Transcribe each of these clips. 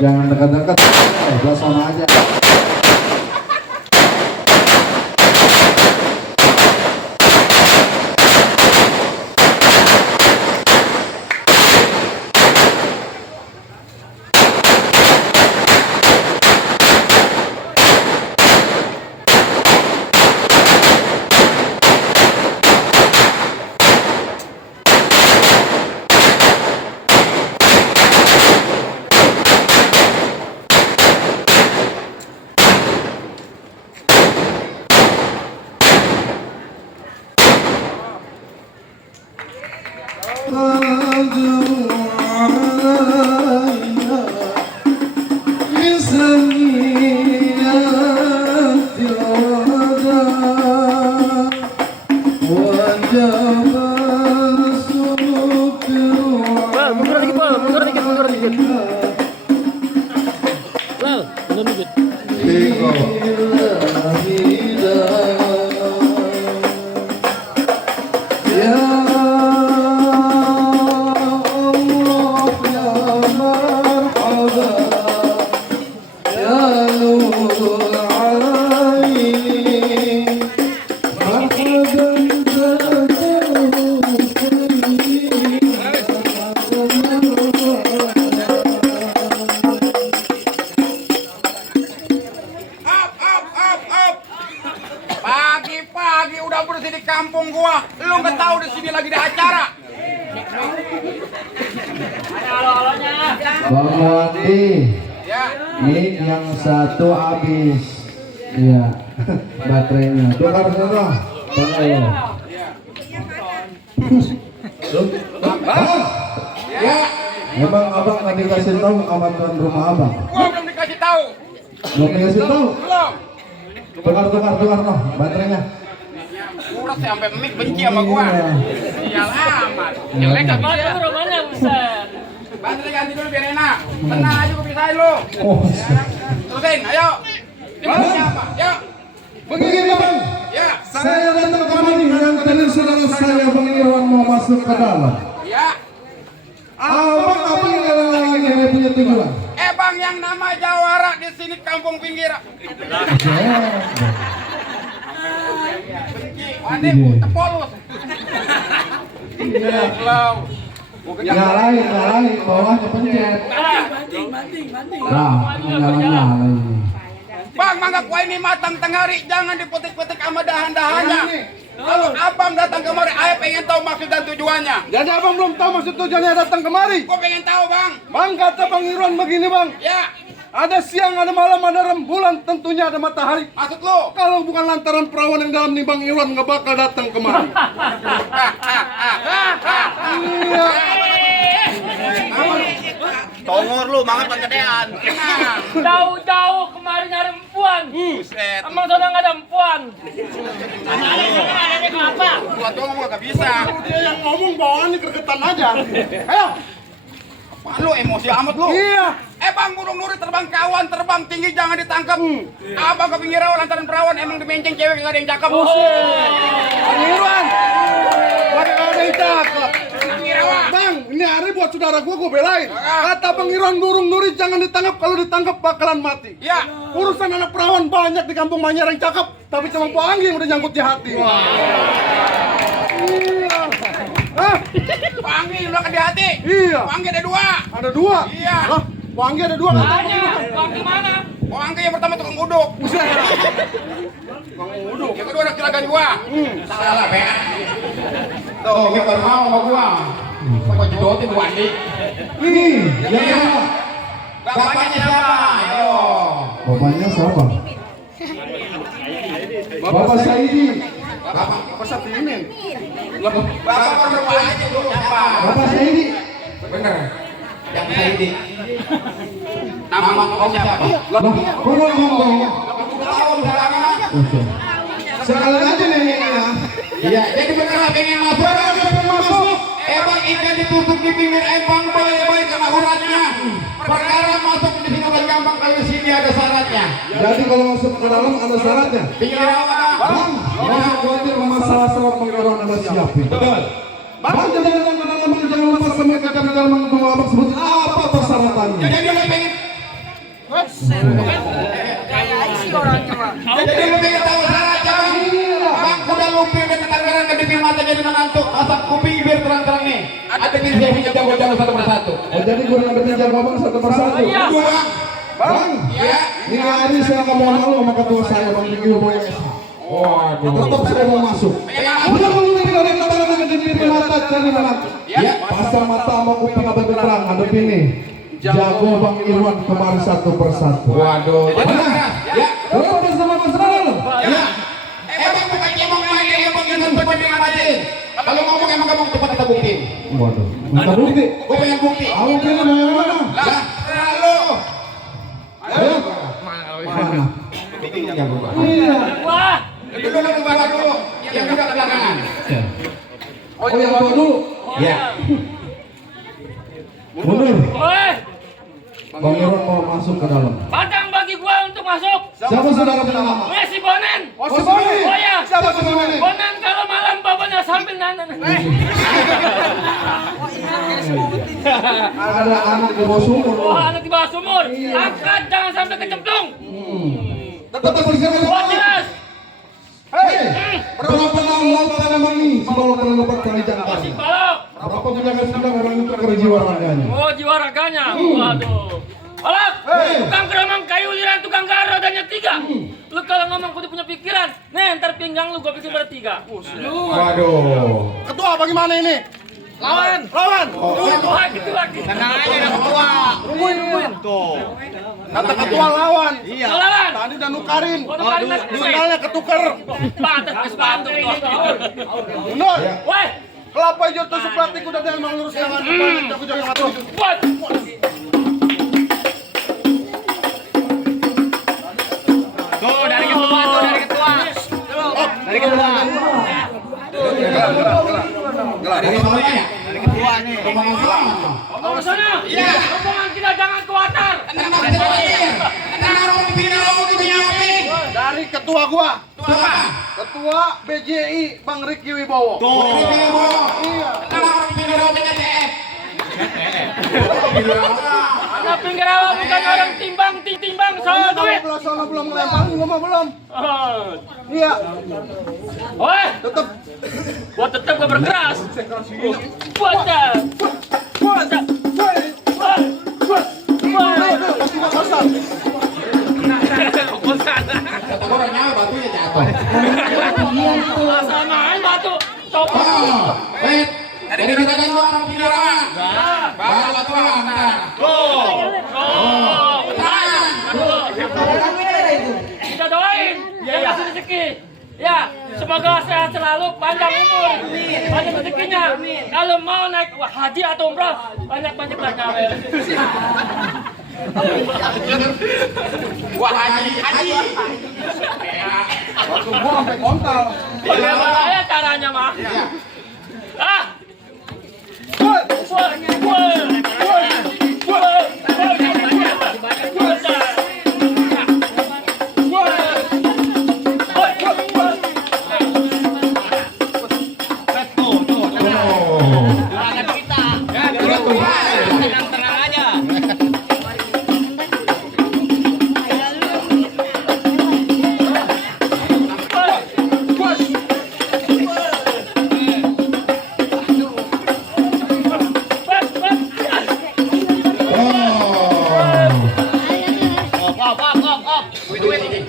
Jangan dekat-dekat. Udah sama aja. Pagi-pagi udah bersih di kampung gua. Lu nggak tahu di sini lagi ada acara. Bang Wandi, Ya. mic yang satu habis. Iya, baterainya. Tukar dong. Ya. Emang abang nggak dikasih tahu sama tuan rumah abang? Gua belum dikasih tahu. Belum dikasih tahu? Belum. Tukar noh baterainya. Udah sampai mic benci sama gua. Sial amat. Jelek gak bisa. Rumahnya besar. Baterai ganti dulu biar enak. Tenang aja gua pisahin lu. Oh, Terusin, ayo. Dimana siapa? Yuk. begini bang. Ya. Saya datang kemari yang tadi saudara saya Bang Irwan mau masuk ke dalam. Ya. Abang apa yang punya tujuan? Bang yang nama jawara di sini kampung pinggir. Ande tepolus. Belum. Nyalain, bawahnya pencet. Nah, nyalain. Bang, mangga kuah ini matang tengah hari, jangan dipetik-petik sama dahan-dahannya. Kalau abang datang kemari, ayah pengen tahu maksud dan tujuannya. Jadi abang belum tahu maksud tujuannya datang kemari. Gua pengen tahu, Bang. Bang, kata Bang Irwan begini bang. Ya, Ada siang, ada malam, ada rembulan, tentunya ada matahari. maksud lu? Kalau bukan lantaran perawan yang dalam nih Bang Irwan nggak bakal datang kemari. Iya. Tongor lu, mangat kegedean. Jauh-jauh kemarin nyari empuan. Buset. Emang sana nggak ada empuan. Adanya kenapa? Gua tongong gak bisa. Dia yang ngomong bawaannya gregetan aja. Ayo. Apaan lu emosi amat lu? Iya. Bang, burung nuri terbang kawan, terbang tinggi jangan ditangkap. Abang ke pinggir rawa lantaran perawan emang dimenceng cewek gak ada yang cakep. Bang Irwan. Ada yang cakep. Pinggir rawa. Bang, ini hari buat saudara gua belain. Kata Bang Irwan burung nuri jangan ditangkap, kalau ditangkap bakalan mati. Ya. Urusan anak perawan banyak di kampung Manyar yang cakep, tapi cuma Po Anggi yang udah nyangkut di hati. Iya. Hah? Panggil udah ke di hati. Iya. Panggil ada dua. Ada dua. Iya. Lah, Po Anggi ada dua kan? Tanya, bang gimana? Panggil yang pertama tukang uduk. Yang kedua anak juragan gua. Salah, Be. Tuh, dia baru mau sama gua. Kok jodotin gua Andi. Nih, yang kedua. Bapaknya siapa? Ayo. Bapaknya siapa? Bapak Saidi. Apa satu ini? Bapak berdua aja lu siapa? Bapak Saidi. Bener. Yang Saidi. Nama kau siapa? Lah, kok ngomong? Tahu belakangan. Sekali aja nih ya. Iya, jadi beneran pengen masuk. Bang ikan ditutup di pinggir bang baik-baik karena uratnya. Perkara masuk di sini bukan gampang, kalau di sini ada syaratnya. Jadi kalau masuk ke dalam ada syaratnya. Pinggir rawa. Bang, jangan khawatir masalah pengiriman Anda siapin. Betul. Bang, jangan lupa sama kata dalam mengubah abang sebut apa persyaratannya. Jadi dia pengen Jadi lebih tahu syarat ya bang. Bang kuda lumpir dengan tanggaran ke bibir mata jadi menantu. Asap kupi bibir terang-terang nih. Ada kiri punya jago-jago satu persatu. Oh, jadi gue ngambil jago abang satu persatu. Iya. Tuh bang. Bang, Ya. ini hari saya ngomong malu sama ketua saya bang Diki Boy. Waduh. Tetap saya mau masuk. Udah mulai dari tangan ke bibir mata jadi menantu. Ya. Pasang mata sama kuping apa terang ada ini. Jago Bang Irwan kemarin satu persatu. Waduh. Jadi ya. Berapa sama Mas Ronald? Ya. Bang bukan cemong main ya bang yang cepat dimatahin. Kalau ngomong emang kamu cepat kita bukti. Waduh, minta bukti. Gue pengen bukti. Awak ini mau yang mana? Lah, lalu. Ayo. Mana? Iya. Wah. Itu dulu ke bawah dulu. Yang udah ke belakangan. Oh yang tua dulu. Ya. Mundur. Woi, Bang Irwan mau masuk ke dalam. pantang bagi gua untuk masuk. Siapa saudara punya nama? Messi Bonen. Oh, si Boni. Oh ya. Siapa si Boni? Bonen kalau malam bapaknya sambil nanan. Ada anak di bawah sumur. Oh, anak di bawah sumur. Angkat, jangan sampai kecemplung. Tetap bersama. Oh, jelas. Hei, berapa nama laut tanaman ini? Sebelum pernah dapat kali jangkar. Si balok. Berapa penjaga sedang orang itu ke jiwa raganya? Oh, jiwa raganya. Waduh. Balok, tukang keremang kayu liran tukang gar rodanya 3. Lu kalau ngomong kudu punya pikiran. Nih, ntar pinggang lu gua bikin bertiga. Waduh. Ketua bagaimana ini? Lawan. Wah, gitu lagi. Tenang aja ada ketua. Rumuin. Tuh. Kata ketua lawan. Lawan. Tadi udah nukarin. Oh, nukarin lagi. Finalnya ketuker. Pantes kes bantu tuh. Mundur. Woi, Kelapa hijau tusuk pelatih udah dia emang lurus jangan depan. Jago-jago yang atur. buat. Tuh dari ketua, Dari ketua. Dari bawahnya ya? Dari ketua nih. Ngomong sana. Iya. Omongan kita jangan kuatar. Tenang aja. Tenang orang dipindah ngomong gitu nyiapin. Dari ketua gua. Ketua. Ketua BJI Bang Riki Wibowo. Iya. Tenang orang dipindah ngomong TF. Anak pinggir awak bukan orang timbang soal duit. Belum ngelempar, gua mah belum. Oh. Iya, Woi, tetep. gua tetap gua berkeras. Buat dah. Buat. Pasti nggak bosan. Kata orang nyawa batunya jatuh. Sama aja batu. Topong. Oh, wait. Dari kita kan orang pindah orang. Baru batu orang. Kita doain. Ya kasih rezeki. Ya, semoga sehat selalu, panjang umur, banyak rezekinya. Kalau mau naik haji atau umrah, banyak-banyak nyawa. Wah, haji. Gua sampai kontal. Bagaimana ya caranya, mah? Ah! Tenang aja.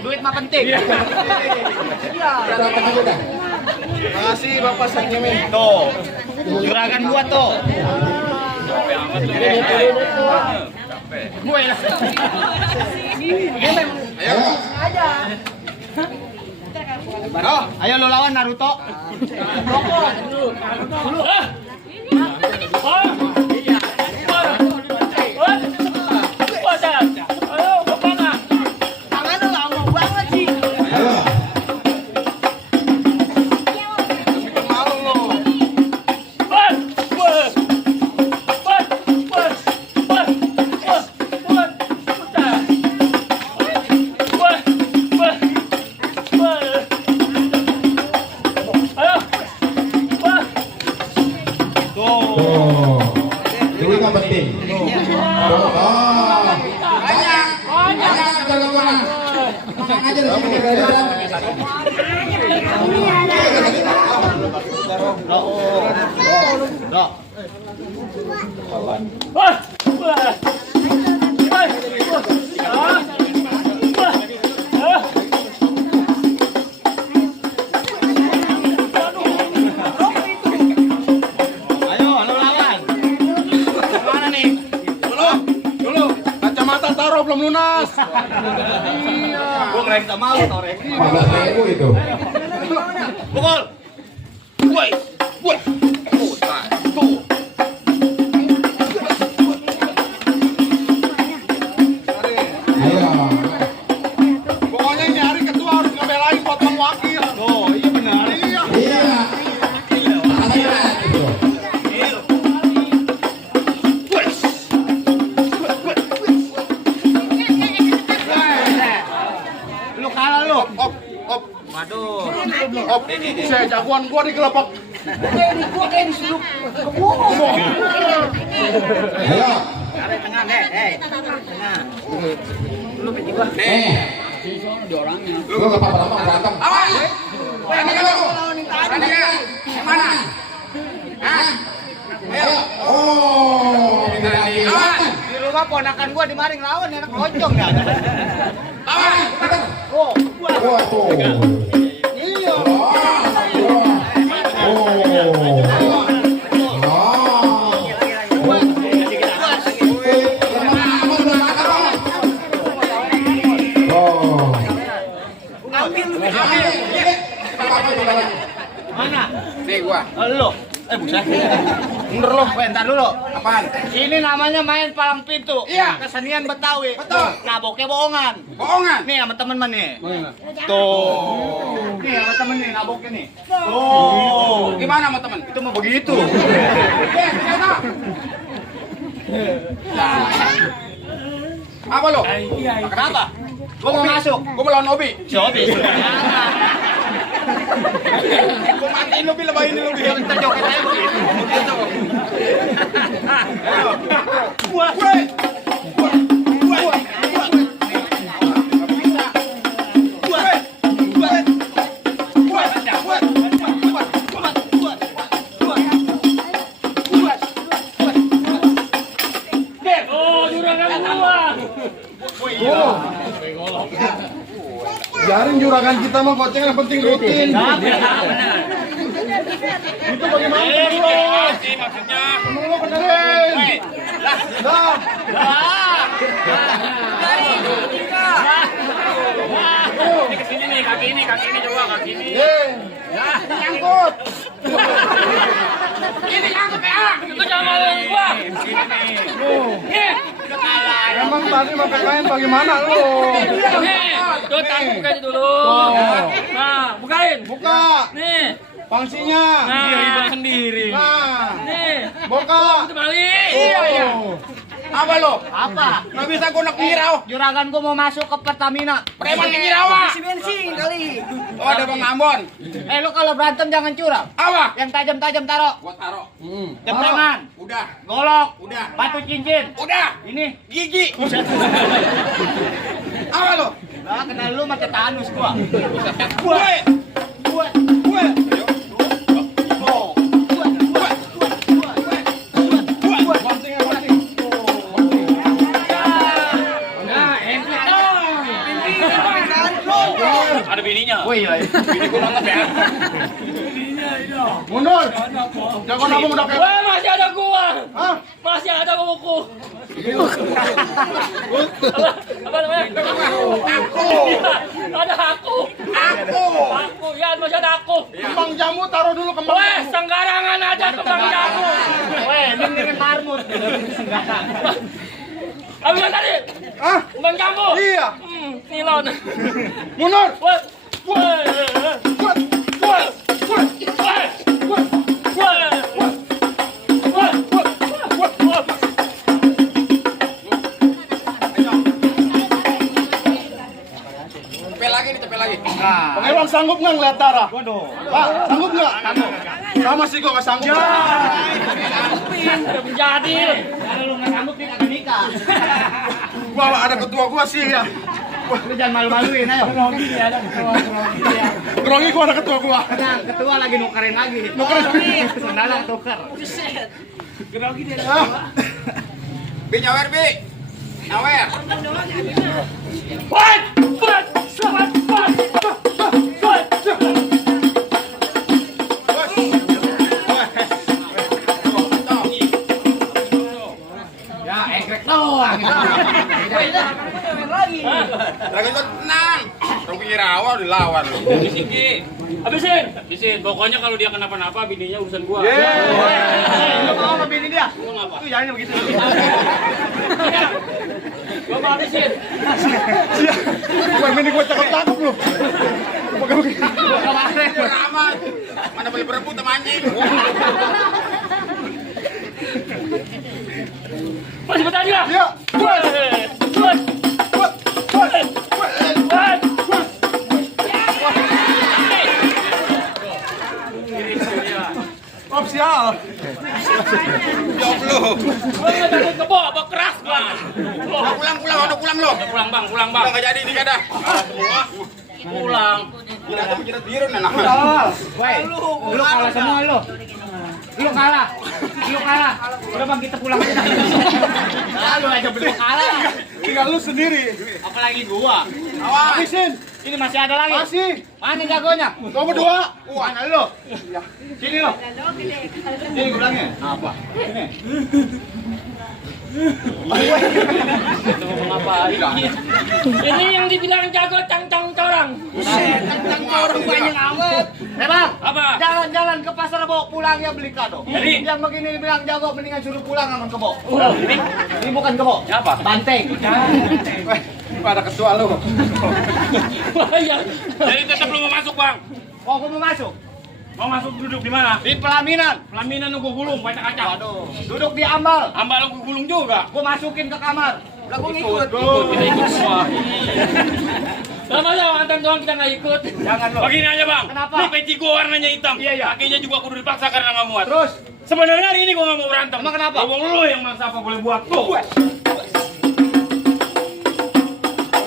Duit mah penting. Makasih Bapak Sanjemin. Tuh. Juragan gua tuh. Gue lah. Ayo lu lawan Naruto. Tenang aja di sini jalan. Wah. Wah. Ayo, lo lawan. Mana nih? Dulu, kacamata taruh belum lunas. Gua nggak bisa mau, Tore. 14.000 itu. Pukul. Woi, woi. Tuh. Ayo. Pokoknya ini hari ketua harus ngebelain buat Bang Wakil. Oh, iya benar. Iya. Iya. Akhirat itu. Lu kalah lu. Op, op, Waduh. op. Saya jagoan gua di kelopak. Ayo. Tarik tengah, tengah. Lu gak apa-apa lama berantem. Awas! Berani kamu? Berani ya? Yang mana? Hah? Ayo. Oh, ini lagi. Awas! Di rumah ponakan gua di maring lawan enak loncong ya. Awas! Oh, Wah, tuh. iya. Mana? Nih gua. Lu. Buset. Mundur lu, bentar dulu. Apaan? Ini namanya main palang pintu. Iya. Kesenian Betawi. Betul. Naboknya bohongan. Bohongan. Nih sama temen mah nih. Tuh. Nih sama temen nih naboknya nih. Tuh. Gimana sama temen? Itu mah begitu. Ternyata. Apa lo? Kenapa? Gua mau masuk. Gua mau lawan Obi. Si Obi. Gua matiin Obi, lebahin Obi. Kita joget aja begitu. Woi. Oh, juragan gua. Jaring juragan kita mah goceng yang penting rutin. Itu bagaimana? Maksudnya. Lu benerin. Dah. Kesini nih, kaki ini coba kaki ini. Nyangkut. Ini nyangkut ya. Itu jangan maluin gua. Nih, Emang tadi pakai kain bagaimana lu? nih, tuh tangan bukain dulu. Nah, bukain. Buka. Nih, Pangsinya. nah, Sendiri. Nah. nih, Buka. itu balik. Iya. Apa lo? Apa? Nggak bisa gua nak ngirau. Juragan gua mau masuk ke Pertamina. Preman ngirau ah. Isi bensin kali. Oh, ada Bang Ambon. Lu kalau berantem jangan curang. Apa? Yang tajam-tajam taruh. Gua taruh. Jeprengan, Udah. golok, Udah. batu cincin. Udah. Ini Gigi. Apa lo? lah kenal lu mah tetanus gua. Woi. Buat. Woi. Ada bininya. Woi, Ini gua nangkep ya. Mundur. Jangan nabung udah kayak. Wah, masih ada gua. Hah? Masih ada buku. Apa namanya? Aku. Ada aku. Aku, ya masih ada aku. Kembang jamu taruh dulu kembang. Weh, sembarangan aja kembang jamu. weh, ini marmut. Apa yang tadi? Ah, Kembang jamu. iya. Nilon. Mundur. Weh, weh, Kuat. weh, weh, weh, Cepet lagi nih, cepet lagi. Pengewan sanggup nggak ngeliat darah? Waduh. Pak, sanggup nggak? Sama sih gua nggak sanggup. menjadi. Kalau lu nggak sanggup dia kagak nikah. Gua ada ketua gua sih ya. Lu jangan malu-maluin, ayo. Grogi gua ada ketua gua. Tenang, ketua lagi nukerin lagi. Nukerin. Sendala tuker. Bi nyawer Bi. Nyawer. What? What? Ya, egrek doang. Lagi kau tenang. Orang pinggir awal dilawan lu. Habisin. Pokoknya kalau dia kenapa-napa, bininya urusan gua. Lu mau sama bini dia? Lu ngapa? Lu jangan begitu. Gua mau habisin. Gua ini gua cakep-cakep lu. Amat. Mana boleh berebut sama anjing. Masih bertanya nggak? Iya. Opsial. Jawab lu. Gua nggak takut kebo, bak keras gua. Pulang, udah pulang lo. Pulang bang. Udah nggak jadi ini kada. Semua. Pulang. Gila kamu jidat biru nah. Woi, lu kalah semua lu. Lu kalah. Udah bang kita pulang aja. Lu aja belum kalah. Tinggal lu sendiri. Apalagi gua. Awas. Habisin. Ini masih ada lagi. Masih. Mana jagonya? Nomor 2. Mana lu? Sini lu. Sini gue bilangnya. Apa? Ini. Itu mau ngapain? Ini yang dibilang jago cang-cang corang. Orang banyak amat. Bang, Apa? jalan-jalan ke pasar bawa pulang ya beli kado. Jadi? Yang begini bilang jago mendingan suruh pulang sama kebo. Ini Ini bukan kebo. apa? Banteng. Ada ketua lu. Bahaya. Jadi tetap lu mau masuk bang. Oh, aku mau masuk. Mau masuk duduk di mana? Di pelaminan. Pelaminan lu gua gulung, banyak kaca. Aduh, duduk di ambal. Ambal lu gua gulung juga. Gua masukin ke kamar. Udah gua ngikut. Kita ikut semua. Lama ya mantan doang kita nggak ikut. Jangan lo. Begini aja bang. Kenapa? Ini peci gua warnanya hitam. Iya, iya. Kakinya juga kudu dipaksa karena nggak muat. Terus, Sebenarnya hari ini gua nggak mau berantem. Emang kenapa? Ngomong lu yang maksa apa boleh buat tuh.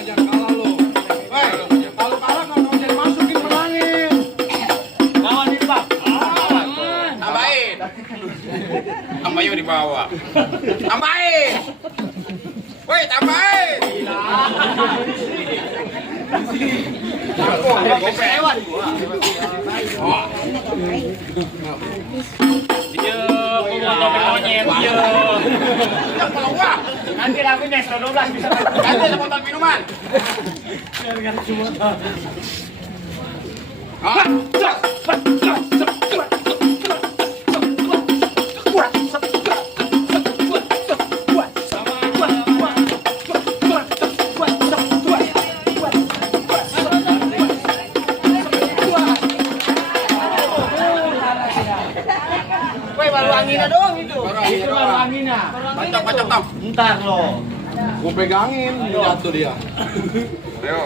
Jangan kalah lu. Kalau kalah kalau jadi masukin menangin. kawan ini bang. Tambahin. Tambahin di bawah. Tambahin. Woi, tambahin. Lewat gua. Iya, gua mau monyet. Iya. Yang keluar. Nanti lagunya 12 bisa. Ganti ada botol minuman. Woi, baru anginnya doang itu. Itu baru anginnya. Bacok Tom. Ntar lo. Gua pegangin, jatuh dia. Ayo.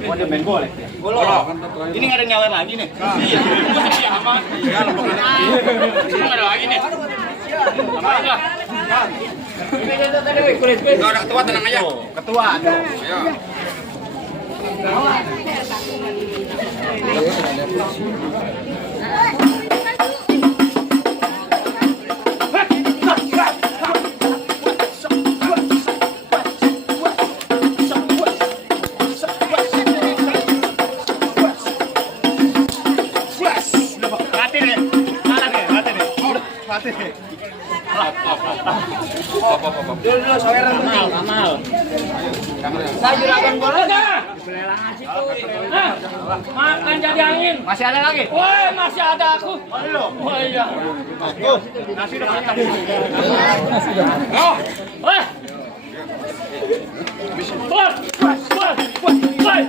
Oh, dia main golek ya. Golok. Ini nggak ada nyawer lagi nih. Iya, gua sepi amat. Emang ada lagi nih. Sama aja. Kalau ada ketua tenang aja. Ketua tuh. Ayo. Mati deh. Kalah deh, mati deh. Mati deh. Dulu saweran penting. Amal. Saya juragan bola. Nah, makan jadi angin. Masih ada lagi? Woi, masih ada aku. Oh, lu. Oh iya. Tuh, nasi udah matang. Oh, woi. Woi, woi, woi, woi, woi.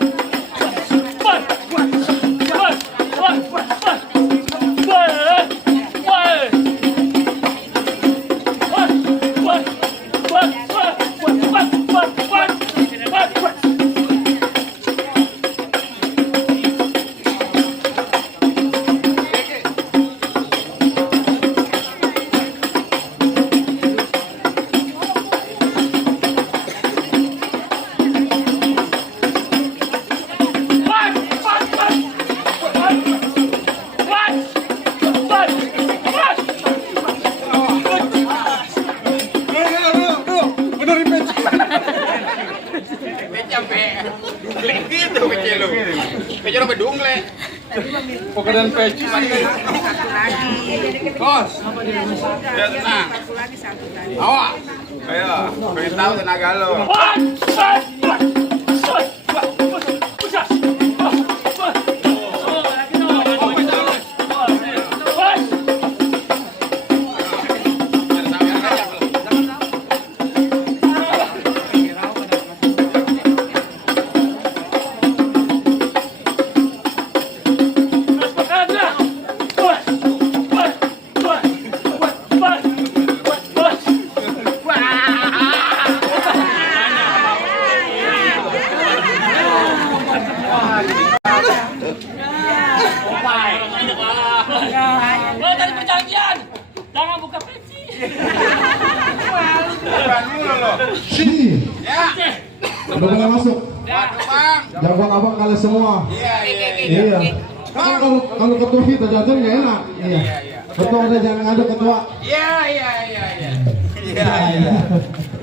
Woi, woi, woi, woi, woi. Pekerjaan peci. Bos. Tenang. Awak. Ayo, pengen tahu tenaga lo. Kalau dari perjanjian, jangan buka peci. Si, Ya. udah boleh masuk. Waduh, Bang. Jagoan abang kalian semua. Iya. Iya. Kan kalau ketua kita jatuh nggak enak. Iya. Ketua udah jangan ngadu ketua. Iya.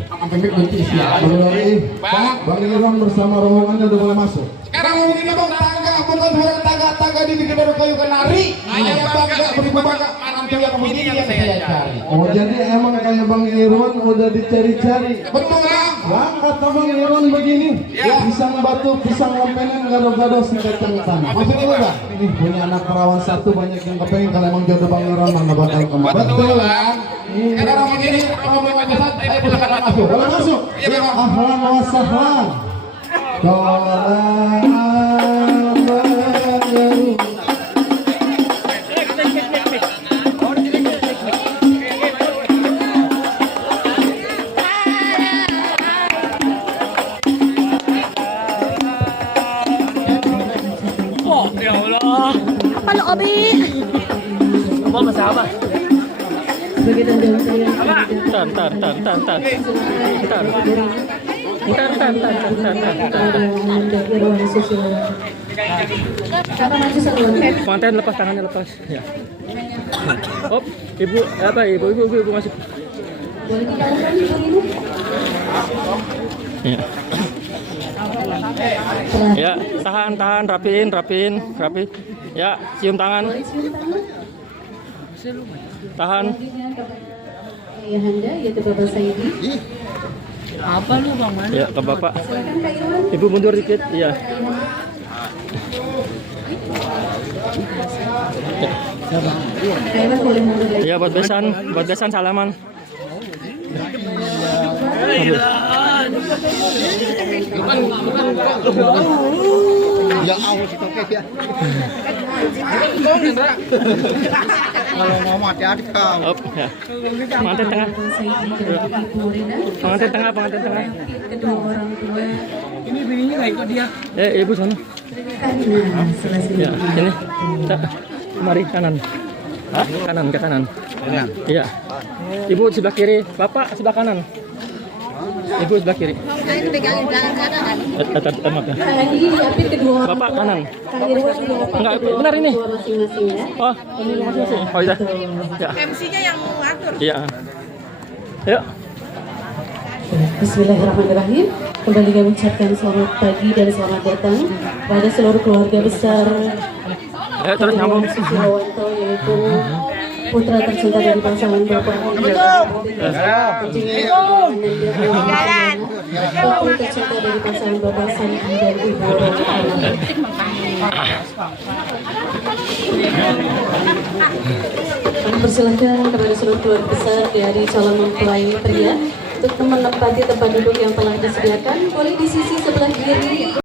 Sampai kunci sih. Bang Irwan bersama rombongannya udah boleh masuk. Sekarang mau begini Bang, bukan suara tangga dibikin dari kayu kenari. Hanya bangga berbangga nanti yang begini yang saya cari. Oh jadi emang kayak Bang Irwan udah dicari-cari. Betul Bang. Bang kata Bang Irwan begini, pisang batu, pisang lempengan, gado-gado sekecang tanah. Maksudnya apa? Ini punya anak perawan satu banyak yang kepengen kalau emang jodoh Bang Irwan mah nggak bakal kemana. Betul Bang. Sekarang begini, kalau mau pesan, silakan masuk. Boleh masuk? Iya Bang. Ahlan wa sahlan. Oh, ya Allah. Apa lo Obi? Abang bersama. Sebagai tanda saya Tar. Anda Irwan Susilo. Apa maju saluran? Manten lepas tangannya lepas. Ya. Hop, ibu apa ibu masuk. Boleh dilakukan Ibu? Ya. Ya, tahan, rapiin. Ya, cium tangan. Tahan. Ayahanda yaitu Bapak Saidi. Ya, ke Bapak. Silakan Kak Irwan. Ibu mundur dikit. Iya. Kak Irwan boleh mundur lagi. Iya, buat besan salaman. Kalau mau hati-hati kau. Op, ya. Pengantin tengah. Bapak Saidi dan Ibu Rina. Pengantin tengah. Kedua orang tua. Ibu sana. Karina Selesai. Ya, sini. Tak. Mari kanan. Kanan ke kanan. Iya. Ibu sebelah kiri, Bapak sebelah kanan. Ibu sebelah kiri. Maaf ya. Lagi diapit kedua orang Bapak tua. kanan. Kak Irwan diapit Enggak, kedua benar orang ini. tua masing-masing ya. Oh, Ini ada. oh iya. Ya. MC-nya yang ngatur. Iya. Yuk. Bismillahirrahmanirrahim. Kembali kami ucapkan selamat pagi dan selamat datang pada seluruh keluarga besar Terus nyambung. Susilo, yaitu putra tercinta dari pasangan Bapak Putri tercinta dari pasangan Bapak Sandi dan Ibu Rohana. Kami persilahkan kepada seluruh keluarga besar dari calon mempelai pria untuk menempati tempat duduk yang telah disediakan. Boleh di sisi sebelah kiri.